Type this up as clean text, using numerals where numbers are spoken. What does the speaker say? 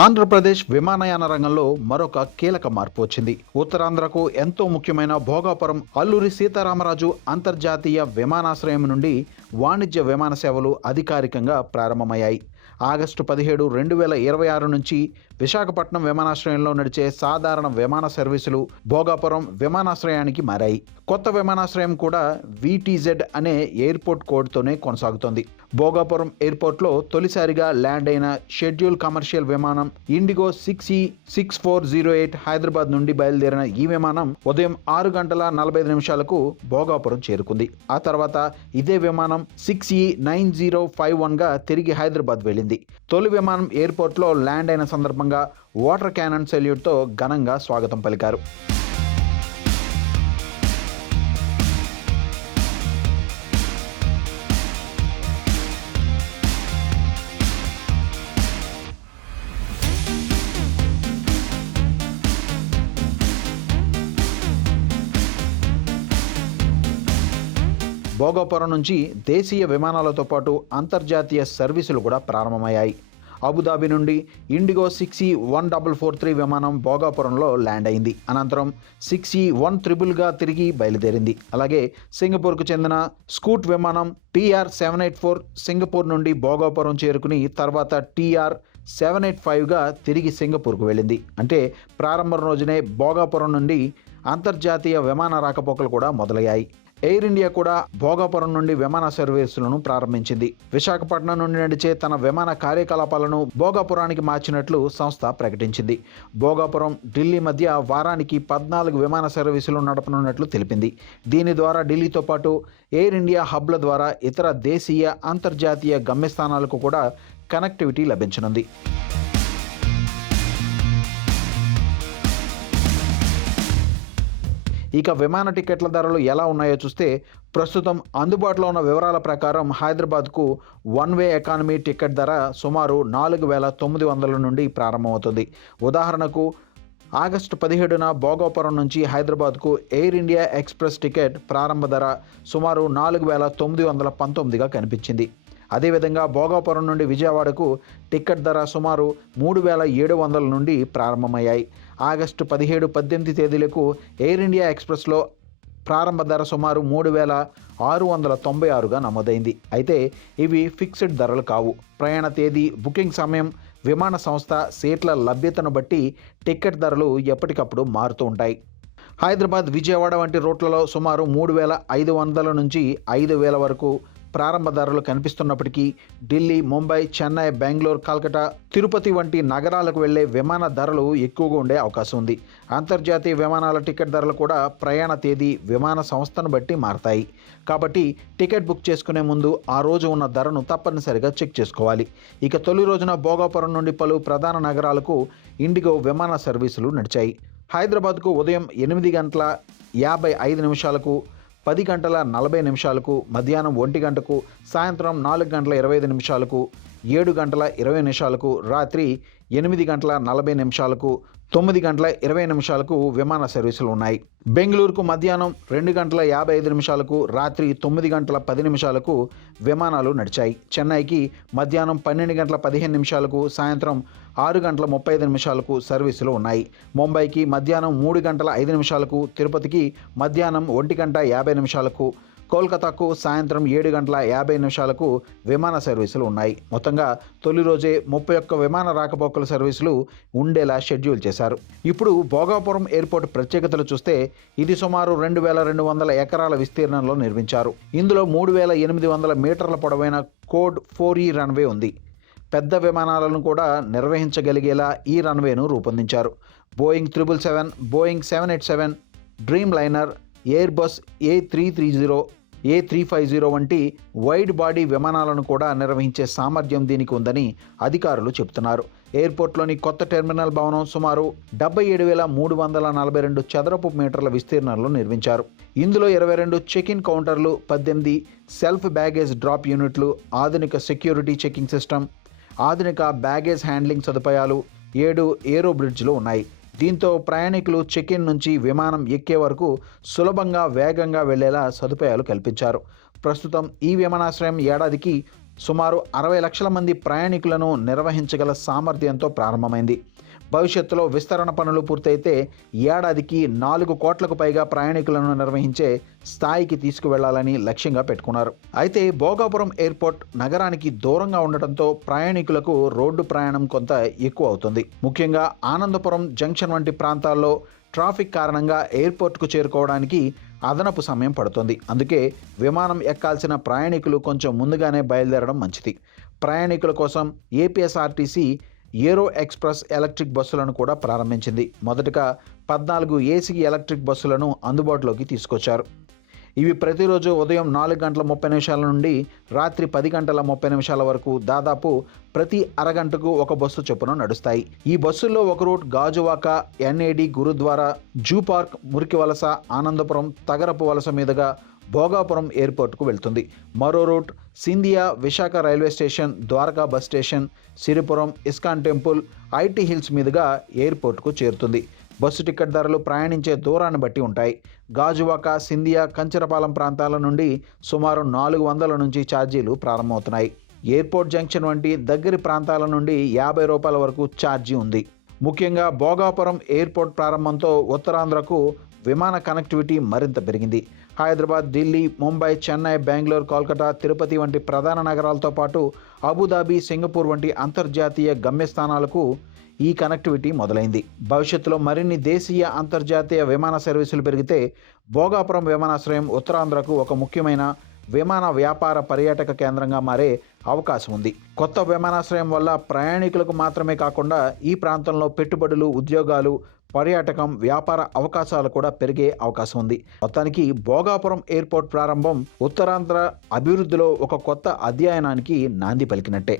ఆంధ్రప్రదేశ్ విమానయాన రంగంలో మరొక కీలక మార్పు వచ్చింది. ఉత్తరాంధ్రకు ఎంతో ముఖ్యమైన భోగాపురం అల్లూరి సీతారామరాజు అంతర్జాతీయ విమానాశ్రయం నుండి వాణిజ్య విమాన సేవలు అధికారికంగా ప్రారంభమయ్యాయి. ఆగస్టు 17, 2026 నుంచి విశాఖపట్నం విమానాశ్రయంలో నడిచే సాధారణ విమాన సర్వీసులు భోగాపురం విమానాశ్రయానికి మారాయి. కొత్త విమానాశ్రయం కూడా VTZ అనే ఎయిర్పోర్ట్ కోడ్తోనే కొనసాగుతోంది. భోగాపురం ఎయిర్పోర్ట్లో తొలిసారిగా ల్యాండ్ అయిన షెడ్యూల్ కమర్షియల్ విమానం ఇండిగో 6E6408 హైదరాబాద్ నుండి బయలుదేరిన ఈ విమానం ఉదయం 6:45 భోగాపురం చేరుకుంది. ఆ తర్వాత ఇదే విమానం 6E9051గా తిరిగి హైదరాబాద్ వెళ్ళింది. తొలి విమానం ఎయిర్పోర్ట్లో ల్యాండ్ అయిన సందర్భంగా వాటర్ క్యానన్ సెల్యూట్తో ఘనంగా స్వాగతం పలికారు. భోగాపురం నుంచి దేశీయ విమానాలతో పాటు అంతర్జాతీయ సర్వీసులు కూడా ప్రారంభమయ్యాయి. అబుదాబి నుండి ఇండిగో 6E1443 విమానం భోగాపురంలో ల్యాండ్ అయింది. అనంతరం 6E1300గా తిరిగి బయలుదేరింది. అలాగే సింగపూర్కు చెందిన స్కూట్ విమానం TR784 సింగపూర్ నుండి భోగాపురం చేరుకుని తర్వాత TR785గా తిరిగి సింగపూర్కు వెళ్ళింది. అంటే ప్రారంభం రోజునే భోగాపురం నుండి అంతర్జాతీయ విమాన రాకపోకలు కూడా మొదలయ్యాయి. ఎయిర్ ఇండియా కూడా భోగాపురం నుండి విమాన సర్వీసులను ప్రారంభించింది. విశాఖపట్నం నుండి నడిచే తన విమాన కార్యకలాపాలను భోగాపురానికి మార్చినట్లు సంస్థ ప్రకటించింది. భోగాపురం ఢిల్లీ మధ్య వారానికి 14 విమాన సర్వీసులు నడపనున్నట్లు తెలిపింది. దీని ద్వారా ఢిల్లీతో పాటు ఎయిర్ ఇండియా హబ్ల ద్వారా ఇతర దేశీయ అంతర్జాతీయ గమ్యస్థానాలకు కూడా కనెక్టివిటీ లభించనుంది. ఇక విమాన టికెట్ల ధరలు ఎలా ఉన్నాయో చూస్తే ప్రస్తుతం అందుబాటులో ఉన్న వివరాల ప్రకారం హైదరాబాద్కు వన్ వే ఎకానమీ టికెట్ ధర సుమారు 4,900 నుండి ప్రారంభమవుతుంది. ఉదాహరణకు ఆగస్టు 17న భోగాపురం నుంచి హైదరాబాద్కు ఎయిర్ ఇండియా ఎక్స్ప్రెస్ టికెట్ ప్రారంభ ధర సుమారు 4,919గా కనిపించింది. అదేవిధంగా భోగాపురం నుండి విజయవాడకు టికెట్ ధర సుమారు 3,700 నుండి ప్రారంభమయ్యాయి. ఆగస్టు 17, 18 తేదీలకు ఎయిర్ ఇండియా ఎక్స్ప్రెస్లో ప్రారంభ ధర సుమారు 3,696గా నమోదైంది. అయితే ఇవి ఫిక్స్డ్ ధరలు కావు. ప్రయాణ తేదీ, బుకింగ్ సమయం, విమాన సంస్థ, సీట్ల లభ్యతను బట్టి టికెట్ ధరలు ఎప్పటికప్పుడు మారుతూ ఉంటాయి. హైదరాబాద్, విజయవాడ వంటి రూట్లలో సుమారు 3,500 నుంచి 5,000 వరకు ప్రారంభ ధరలు కనిపిస్తున్నప్పటికీ ఢిల్లీ, ముంబై, చెన్నై, బెంగళూరు, కలకటా, తిరుపతి వంటి నగరాలకు వెళ్లే విమాన ధరలు ఎక్కువగా ఉండే అవకాశం ఉంది. అంతర్జాతీయ విమానాల టికెట్ ధరలు కూడా ప్రయాణ తేదీ, విమాన సంస్థను బట్టి మారతాయి. కాబట్టి టికెట్ బుక్ చేసుకునే ముందు ఆ రోజు ఉన్న ధరను తప్పనిసరిగా చెక్ చేసుకోవాలి. ఇక తొలి రోజున భోగాపురం నుండి పలు ప్రధాన నగరాలకు ఇండిగో విమాన సర్వీసులు నడిచాయి. హైదరాబాద్కు ఉదయం 8:55, 10:40, మధ్యాహ్నం 1 గంటకు, సాయంత్రం 4:25, 7:20, రాత్రి 8:40, 9:20 విమాన సర్వీసులు ఉన్నాయి. బెంగళూరుకు మధ్యాహ్నం 2:55, రాత్రి 9:10 విమానాలు నడిచాయి. చెన్నైకి మధ్యాహ్నం 12:15, సాయంత్రం 6:35 సర్వీసులు ఉన్నాయి. ముంబైకి మధ్యాహ్నం 3:05, తిరుపతికి మధ్యాహ్నం 1:50, కోల్కతాకు సాయంత్రం 7:50 విమాన సర్వీసులు ఉన్నాయి. మొత్తంగా తొలి రోజే 31 విమాన రాకపోకల సర్వీసులు ఉండేలా షెడ్యూల్ చేశారు. ఇప్పుడు భోగాపురం ఎయిర్పోర్ట్ ప్రత్యేకతలు చూస్తే ఇది సుమారు 2,200 ఎకరాల విస్తీర్ణంలో నిర్మించారు. ఇందులో 3,800 మీటర్ల పొడవైన కోడ్ 4E రన్వే ఉంది. పెద్ద విమానాలను కూడా నిర్వహించగలిగేలా ఈ రన్వేను రూపొందించారు. Boeing 777, Boeing 787, dream liner, Airbus A330, A350 వంటి వైడ్ బాడీ విమానాలను కూడా నిర్వహించే సామర్థ్యం దీనికి ఉందని అధికారులు చెబుతున్నారు. ఎయిర్పోర్ట్లోని కొత్త టెర్మినల్ భవనం సుమారు 77,342 చదరపు మీటర్ల విస్తీర్ణంలో నిర్మించారు. ఇందులో 22 చెక్-ఇన్ కౌంటర్లు, 18 సెల్ఫ్ బ్యాగేజ్ డ్రాప్ యూనిట్లు, ఆధునిక సెక్యూరిటీ చెకింగ్ సిస్టమ్, ఆధునిక బ్యాగేజ్ హ్యాండ్లింగ్ సదుపాయాలు, 7 ఏరో బ్రిడ్జ్లు ఉన్నాయి. దీంతో ప్రయాణికులు చెక్-ఇన్ నుంచి విమానం ఎక్కే వరకు సులభంగా, వేగంగా వెళ్లేలా సదుపాయాలు కల్పించారు. ప్రస్తుతం ఈ విమానాశ్రయం ఏడాదికి సుమారు 60 లక్షల మంది ప్రయాణికులను నిర్వహించగల సామర్థ్యంతో ప్రారంభమైంది. భవిష్యత్తులో విస్తరణ పనులు పూర్తయితే ఏడాదికి 4 కోట్లకు పైగా ప్రయాణికులను నిర్వహించే స్థాయికి తీసుకువెళ్లాలని లక్ష్యంగా పెట్టుకున్నారు. అయితే భోగాపురం ఎయిర్పోర్ట్ నగరానికి దూరంగా ఉండటంతో ప్రయాణికులకు రోడ్డు ప్రయాణం కొంత ఎక్కువ అవుతుంది. ముఖ్యంగా ఆనందపురం జంక్షన్ వంటి ప్రాంతాల్లో ట్రాఫిక్ కారణంగా ఎయిర్పోర్ట్కు చేరుకోవడానికి అదనపు సమయం పడుతుంది. అందుకే విమానం ఎక్కాల్సిన ప్రయాణికులు కొంచెం ముందుగానే బయలుదేరడం మంచిది. ప్రయాణికుల కోసం ఏపీఎస్ఆర్టీసీ ఏరో ఎక్స్ప్రెస్ ఎలక్ట్రిక్ బస్సులను కూడా ప్రారంభించింది. మొదటగా 14 ఏసీ ఎలక్ట్రిక్ బస్సులను అందుబాటులోకి తీసుకొచ్చారు. ఇవి ప్రతిరోజు ఉదయం 4:30 నుండి రాత్రి 10:30 వరకు దాదాపు ప్రతి అరగంటకు ఒక బస్సు చొప్పున నడుస్తాయి. ఈ బస్సుల్లో ఒక route Gajuwaka, NAD, Gurudwara, zoo park, Murikivalasa, Anandapuram, Tagarapu Valasa మీదుగా భోగాపురం ఎయిర్పోర్ట్కు వెళ్తుంది. మరో route Scindia, Visakha railway station, Dwaraka bus station, Siripuram, ISKCON temple, IT hills మీదుగా ఎయిర్పోర్ట్కు చేరుతుంది. బస్సు టికెట్ ధరలు ప్రయాణించే దూరాన్ని బట్టి ఉంటాయి. గాజువాక, సింధియా, కంచరపాలెం ప్రాంతాల నుండి సుమారు 400 నుంచి ఛార్జీలు ప్రారంభమవుతున్నాయి. ఎయిర్పోర్ట్ జంక్షన్ వంటి దగ్గరి ప్రాంతాల నుండి ₹50 వరకు ఛార్జీ ఉంది. ముఖ్యంగా భోగాపురం ఎయిర్పోర్ట్ ప్రారంభంతో ఉత్తరాంధ్రకు విమాన కనెక్టివిటీ మరింత పెరిగింది. హైదరాబాద్, ఢిల్లీ, ముంబై, చెన్నై, బెంగళూరు, కోల్కతా, తిరుపతి వంటి ప్రధాన నగరాలతో పాటు అబుదాబి, సింగపూర్ వంటి అంతర్జాతీయ గమ్యస్థానాలకు ఈ కనెక్టివిటీ మొదలైంది. భవిష్యత్తులో మరిన్ని దేశీయ, అంతర్జాతీయ విమాన సర్వీసులు పెరిగితే భోగాపురం విమానాశ్రయం ఉత్తరాంధ్రకు ఒక ముఖ్యమైన విమాన వ్యాపార పర్యాటక కేంద్రంగా మారే అవకాశం ఉంది. కొత్త విమానాశ్రయం వల్ల ప్రయాణికులకు మాత్రమే కాకుండా ఈ ప్రాంతంలో పెట్టుబడులు, ఉద్యోగాలు, పర్యాటకం, వ్యాపార అవకాశాలు కూడా పెరిగే అవకాశం ఉంది. మొత్తానికి భోగాపురం ఎయిర్పోర్ట్ ప్రారంభం ఉత్తరాంధ్ర అభివృద్ధిలో ఒక కొత్త అధ్యయనానికి నాంది పలికినట్టే.